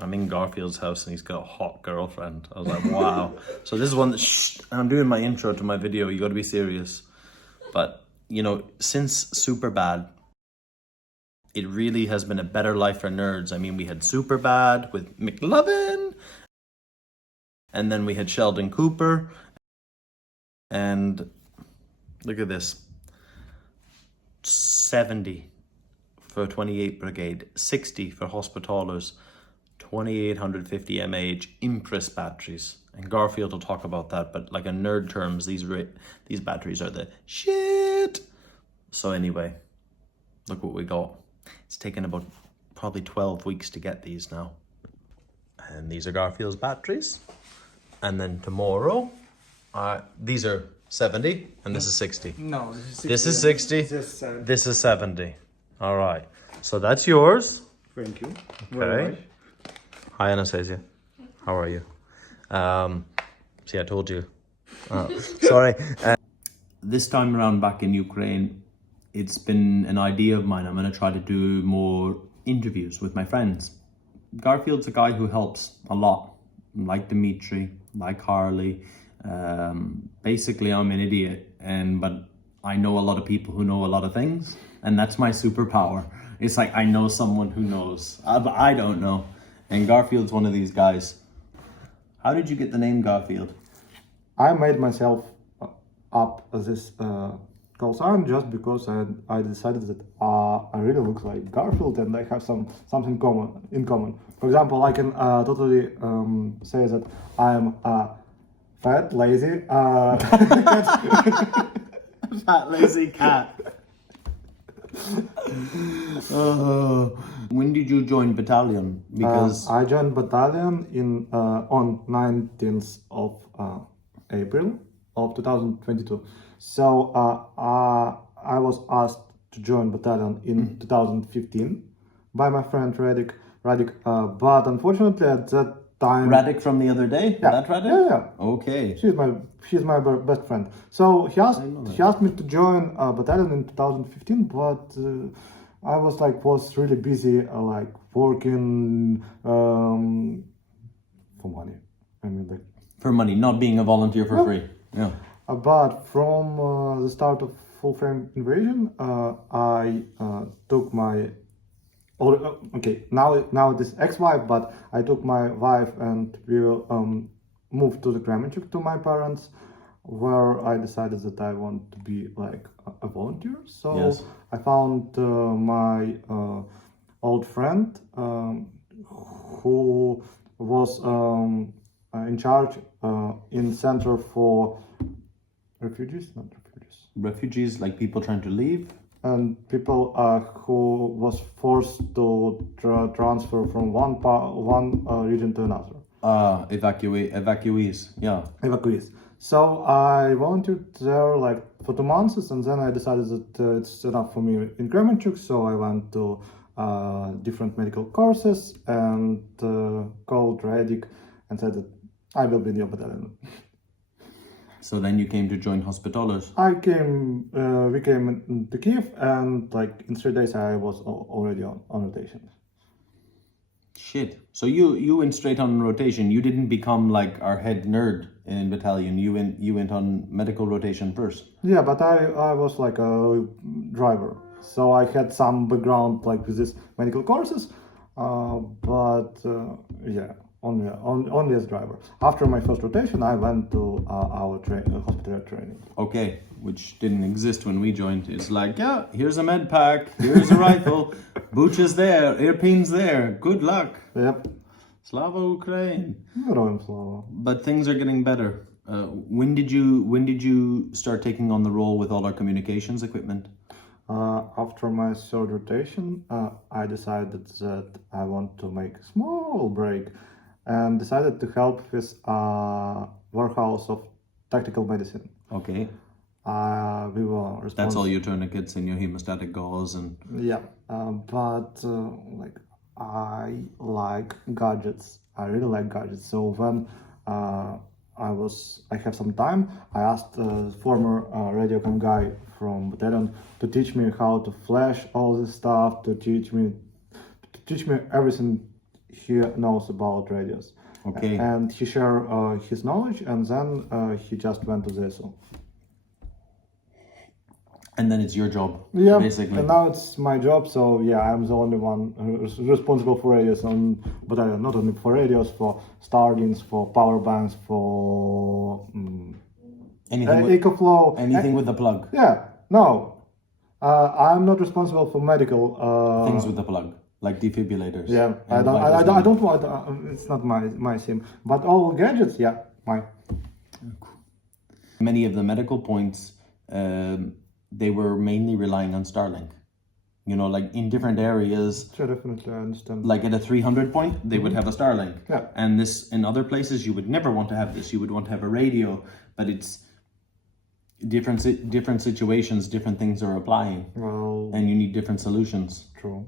I'm in Garfield's house and he's got a hot girlfriend. I was like, wow. So this is one that, I'm doing my intro to my video. You got to be serious. But, you know, since Superbad, it really has been a better life for nerds. I mean, we had Superbad with McLovin, and then we had Sheldon Cooper. And look at this. 70 for 28 Brigade, 60 for Hospitallers, 2850 mAh Impress batteries. And Garfield will talk about that, but like in nerd terms, these batteries are the shit. So anyway, look what we got. It's taken about probably 12 weeks to get these now. And these are Garfield's batteries. And then tomorrow, these are 70 and this is 60. No, this is 60. This is 60. This is 70. All right. So that's yours. Thank you. Okay. Hi, Anastasia. How are you? See, I told you. Sorry. This time around back in Ukraine, it's been an idea of mine. I'm going to try to do more interviews with my friends. Garfield's a guy who helps a lot, like Dimitri, like Harley. Basically, I'm an idiot, but I know a lot of people who know a lot of things, and that's my superpower. It's like I know someone who knows, but I don't know. And Garfield's one of these guys. How did you get the name Garfield? I made myself up this call sign just because I decided that I really look like Garfield and I have something in common. For example, I can totally say that I am fat, lazy, Fat lazy cat. When did you join battalion? Because I joined battalion on 19th of April of 2022. So I was asked to join battalion in 2015 by my friend Radik, but unfortunately at that time... Radik from the other day? Yeah. That Radik? Yeah. Okay. She's my best friend. So he asked me to join battalion in 2015, but I was really busy working for money. For money, not being a volunteer for free. Yeah. But from the start of full frame invasion, I took my now it is ex-wife, but I took my wife and we moved to the Kremenchuk to my parents, where I decided that I want to be like a volunteer. So yes. I found my old friend who was in charge in center for refugees, like people trying to leave, and people who was forced to transfer from one region to another. Evacuees. Yeah. Evacuees. So I volunteered there for 2 months, and then I decided that it's enough for me in Kremenchuk. So I went to different medical courses and called Radik and said that I will be in your battalion. So then you came to join Hospitallers? We came to Kiev, and in 3 days I was already on rotation. Shit. So you went straight on rotation. You didn't become like our head nerd in battalion. You went on medical rotation first. Yeah, but I was like a driver. So I had some background with these medical courses, only as driver. After my first rotation, I went to our hospital training. Okay, which didn't exist when we joined. It's like, yeah, here's a med pack, here's a rifle, Bucha's there, Irpin's there, good luck. Yep. Slava Ukraine. Героям слава. But things are getting better. When did you start taking on the role with all our communications equipment? After my third rotation, I decided that I want to make a small break and decided to help with warehouse of tactical medicine. Okay. We were responsible. That's all your tourniquets and your hemostatic gauze and... Yeah, but I like gadgets. I really like gadgets. So when I have some time, I asked former radiocom guy from battalion to teach me how to flash all this stuff, to teach me everything he knows about radios. Okay. And he shared his knowledge, and then he just went to the SO. And then it's your job, Yeah, basically. and now it's my job, so yeah, I'm the only one who's responsible for radios on battalion. Not only for radios, for Starlings, for power banks, for Anything with, EcoFlow. anything with the plug. Yeah, no, I'm not responsible for medical Things with the plug, like defibrillators. Yeah, I and don't. vitals I don't want. It's not my sim, but all gadgets, yeah, mine. Many of the medical points, they were mainly relying on Starlink. You know, like in different areas, Sure, definitely, I understand. like at a 300 point, they would have a Starlink. Yeah. And this, in other places, you would never want to have this. You would want to have a radio, but it's different situations, different things are applying, Well, and you need different solutions. true.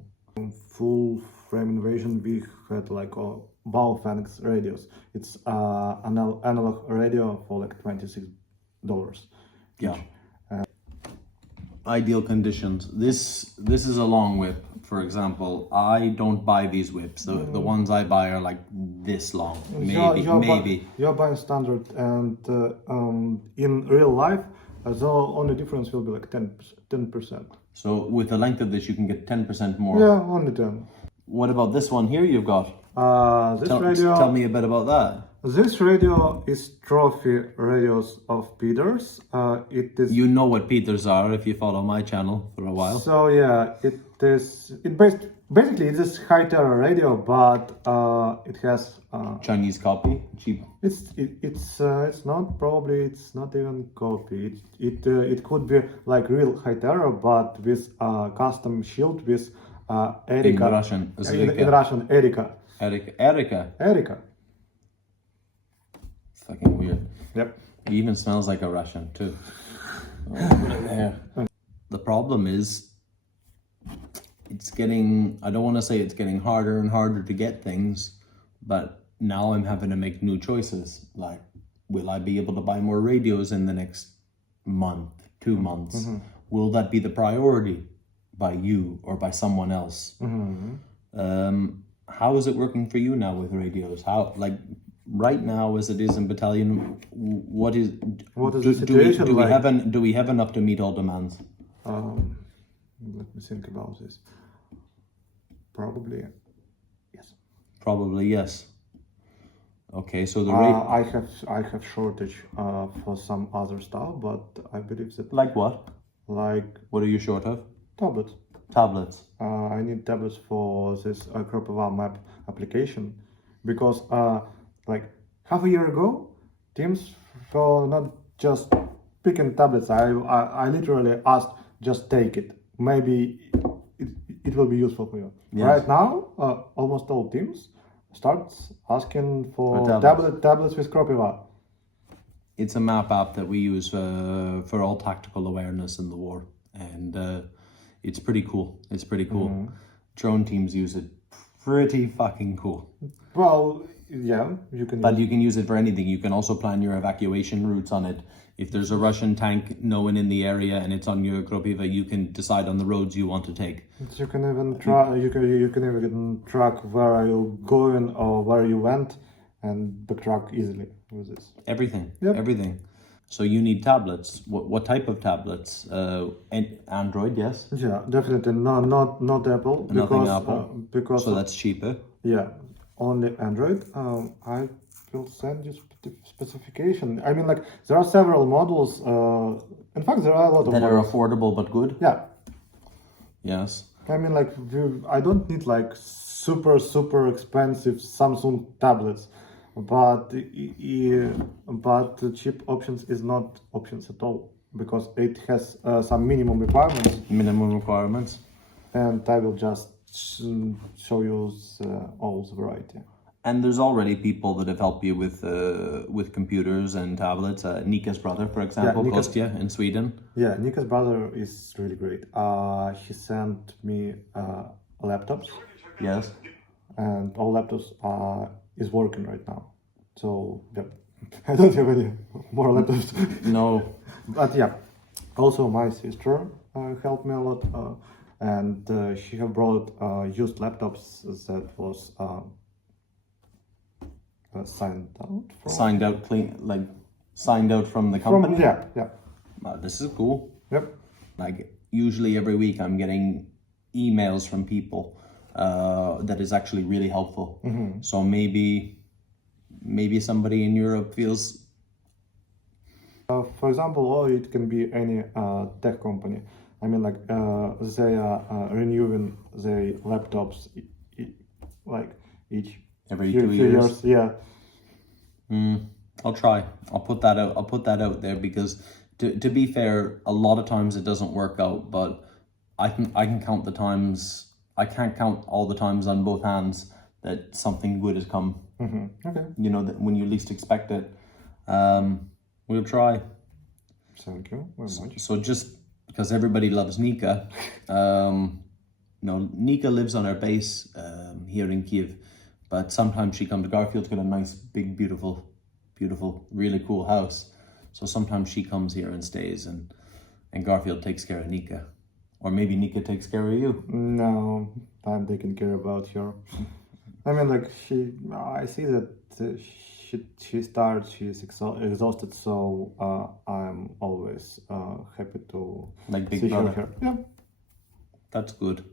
Full frame invasion, we had like Baophenix radios. It's an analog radio for like $26. Yeah. Ideal conditions. This is a long whip, for example. I don't buy these whips. The ones I buy are like this long. Maybe. You're buying standard, and in real life, the only difference will be like 10%. So with the length of this, you can get 10% more. Yeah, only 10. What about this one here you've got? Radio. Tell me a bit about that. This radio is trophy radios of Peters. It is. You know what Peters are if you follow my channel for a while. So yeah, it is. Basically it is high terror radio, but it has. Chinese copy, cheap. It's not probably. It's not even copy. It could be like real high terror, but with custom shield with Erika. In Russian, In Russian, Erika. Erika. Fucking weird. Yep. It even smells like a Russian too. Oh, put it there. The problem is, it's getting, I don't want to say it's getting harder and harder to get things, but now I'm having to make new choices. Like, will I be able to buy more radios in the next month, 2 months? Mm-hmm. Will that be the priority by you or by someone else? Mm-hmm. How is it working for you now with radios? How, like, right now as it is in battalion, what is the situation do we like? do we have enough to meet all demands? Let me think about this. Probably yes. Probably yes. Okay, so the rate. I have shortage for some other stuff, but I believe that Like what? like What are you short of? tablets. Tablets. I need tablets for this Kropova map application because like half a year ago, teams for not just picking tablets. I literally asked, just take it. Maybe it will be useful for you. Yes. Right now, almost all teams start asking for tablets with Kropova. It's a map app that we use for all tactical awareness in the war, and it's pretty cool. It's pretty cool. Mm-hmm. Drone teams use it. Pretty fucking cool. Well, yeah, you can. But you can use it for anything. You can also plan your evacuation routes on it. If there's a Russian tank, no one in the area, and it's on your Kropiva, you can decide on the roads you want to take. You can even track where are you going or where you went, and backtrack easily with this. Everything. Yep. Everything. So you need tablets. What type of tablets? Android, yes. Yeah, definitely not Apple. Nothing Apple. Because so that's cheaper. Yeah, only Android. I will send you specification. I mean, like there are several models. In fact, there are a lot of that models. are affordable but good. Yeah. Yes. I mean, like I don't need like super expensive Samsung tablets, but cheap options is not options at all because it has some minimum requirements. And I will just show you all the variety. And there's already people that have helped you with computers and tablets. Nika's brother, for example, Kostya in Sweden. Yeah, Nika's brother is really great. He sent me laptops. Yes. And all laptops is working right now. So yeah, I don't have any more laptops. No. But yeah, also my sister helped me a lot. And she have brought used laptops that was signed out from. Signed out clean, like signed out from the company. Yeah. This is cool. Yep. Like usually every week I'm getting emails from people that is actually really helpful. So maybe somebody in Europe feels. For example, or it can be any tech company. I mean, like they are renewing their laptops like each Every few 2 years. Yeah. I'll try. I'll put that out there because to be fair, a lot of times it doesn't work out, but I can count the times. I can't count all the times on both hands that something good has come. Okay. You know, that when you least expect it. We'll try. Thank you very much. So just because everybody loves Nika, Nika lives on our base here in Kiev, but sometimes she comes. Garfield's got a nice, big, beautiful, really cool house. So sometimes she comes here and stays, and Garfield takes care of Nika, or maybe Nika takes care of you. No, I'm taking care about her. I mean, like I see that she's tired, she's exhausted, so I'm always happy to Like big see brother. her. Yeah. That's good.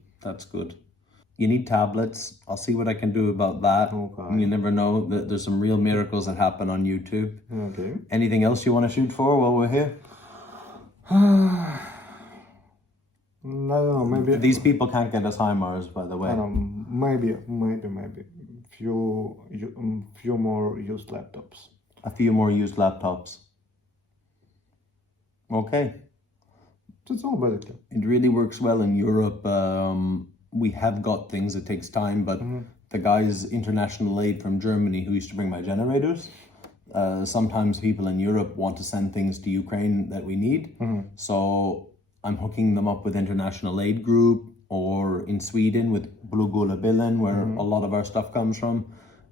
You need tablets. I'll see what I can do about that. Okay. You never know. There's some real miracles that happen on YouTube. Okay. Anything else you want to shoot for while we're here? No, maybe. These people can't get Alzheimer's, by the way. Maybe. Few more used laptops. A few more used laptops. Okay. That's all basically. It really works well in Europe. We have got things, it takes time, but the guys, international aid from Germany, who used to bring my generators, sometimes people in Europe want to send things to Ukraine that we need. So I'm hooking them up with international aid group, or in Sweden with Blue Gula Billen, where a lot of our stuff comes from.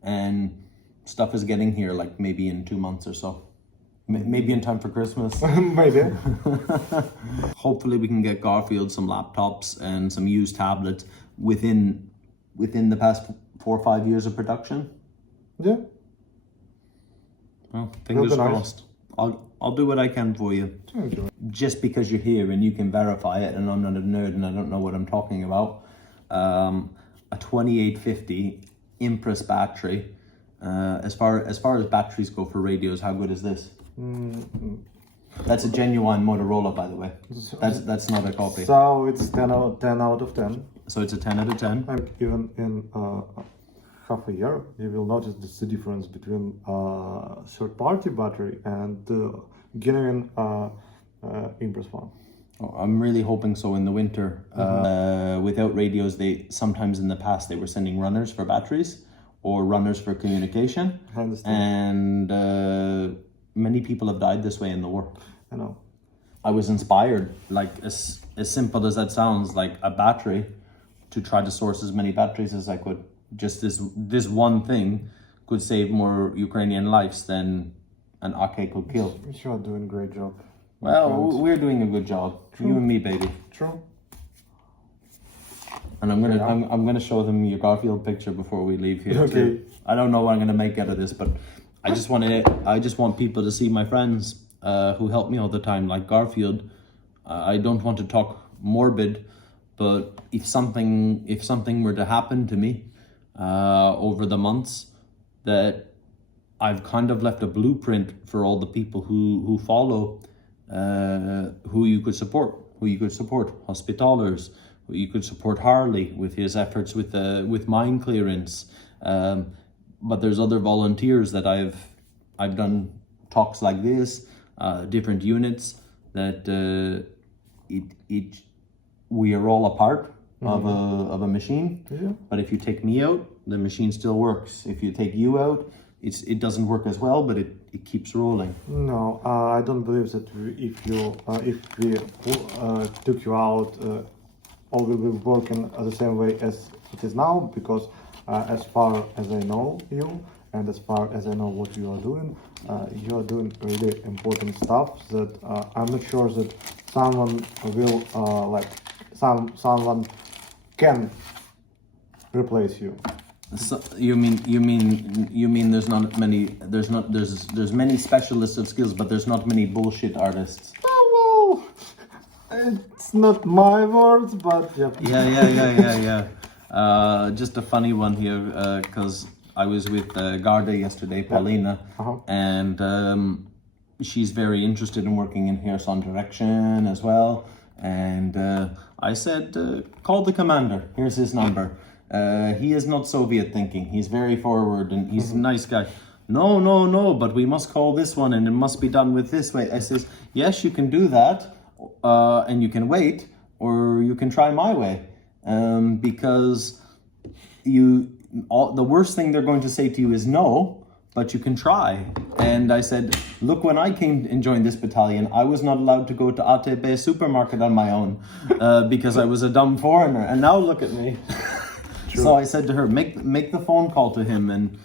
And stuff is getting here like maybe in 2 months or so. Maybe in time for Christmas. Maybe. Hopefully we can get Garfield some laptops and some used tablets within the past 4 or 5 years of production. Yeah. Well, fingers Nice. crossed. I'll do what I can for you. Thank you. Just because you're here and you can verify it, and I'm not a nerd and I don't know what I'm talking about. A 2850 Impress battery. As far as batteries go for radios, how good is this? That's a genuine Motorola, by the way. That's not a copy. So it's 10 out of 10. So it's a 10 out of 10. And even in half a year, you will notice the difference between third-party battery and genuine Impress one. Oh, I'm really hoping so in the winter. Without radios, sometimes in the past they were sending runners for batteries or runners for communication. I understand. And many people have died this way in the war. I know. I was inspired, like as simple as that sounds, like a battery, to try to source as many batteries as I could. Just this one thing could save more Ukrainian lives than an AK could kill. You are doing a great job. Well, we're doing a good job. True. You and me, baby. True. And I'm gonna show them your Garfield picture before we leave here. Okay. Too. I don't know what I'm gonna make out of this, but I just want people to see my friends who help me all the time, like Garfield. I don't want to talk morbid, but if something were to happen to me over the months, that I've kind of left a blueprint for all the people who follow, who you could support. Hospitallers, who you could support Harley with his efforts with mine clearance. But there's other volunteers that I've done talks like this, different units that we are all a part of a machine. Yeah. But if you take me out, the machine still works. If you take you out, it doesn't work as well, but it keeps rolling. No, I don't believe that if we took you out, all will be working the same way as it is now, because as far as I know you, and as far as I know what you are doing really important stuff that I'm not sure that someone will someone can replace you. So, you mean there's many specialists of skills, but there's not many bullshit artists. Oh, well, it's not my words, but yeah. Yeah. Just a funny one here, because I was with Garda yesterday, Paulina, and she's very interested in working in hair on direction as well. And I said, call the commander. Here's his number. He is not Soviet thinking. He's very forward and he's a nice guy. No, but we must call this one and it must be done with this way. I says, yes, you can do that, and you can wait, or you can try my way, because the worst thing they're going to say to you is no, but you can try. And I said, look, when I came and joined this battalion, I was not allowed to go to ATB supermarket on my own, because I was a dumb foreigner. And now look at me. So I said to her, make the phone call to him, and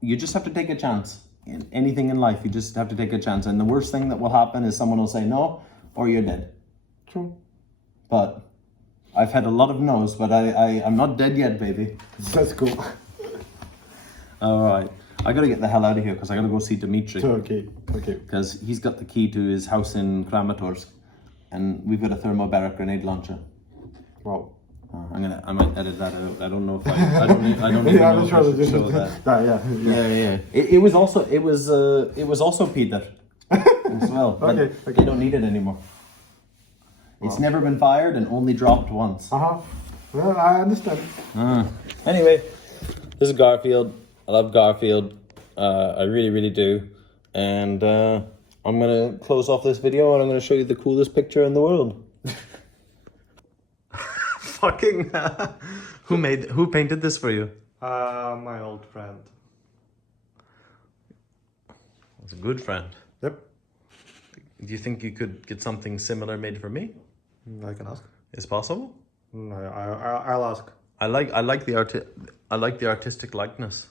you just have to take a chance. In anything in life, you just have to take a chance. And the worst thing that will happen is someone will say no, or you're dead. True. But I've had a lot of no's, but I'm not dead yet, baby. That's cool. All right. I gotta get the hell out of here because I gotta go see Dmitry. Okay. Because he's got the key to his house in Kramatorsk, and we've got a thermobaric grenade launcher. Wow. I might edit that out. I don't know if I don't even know if I should show that. Yeah. It was also Peter as well. But they don't need it anymore. It's never been fired and only dropped once. Well, I understand. Anyway, this is Garfield. I love Garfield. I really do. And I'm gonna close off this video and I'm gonna show you the coolest picture in the world. Fucking who painted this for you? My old friend. It's a good friend. Yep. Do you think you could get something similar made for me? I can ask. It's possible. No, I'll ask. I like the artistic likeness.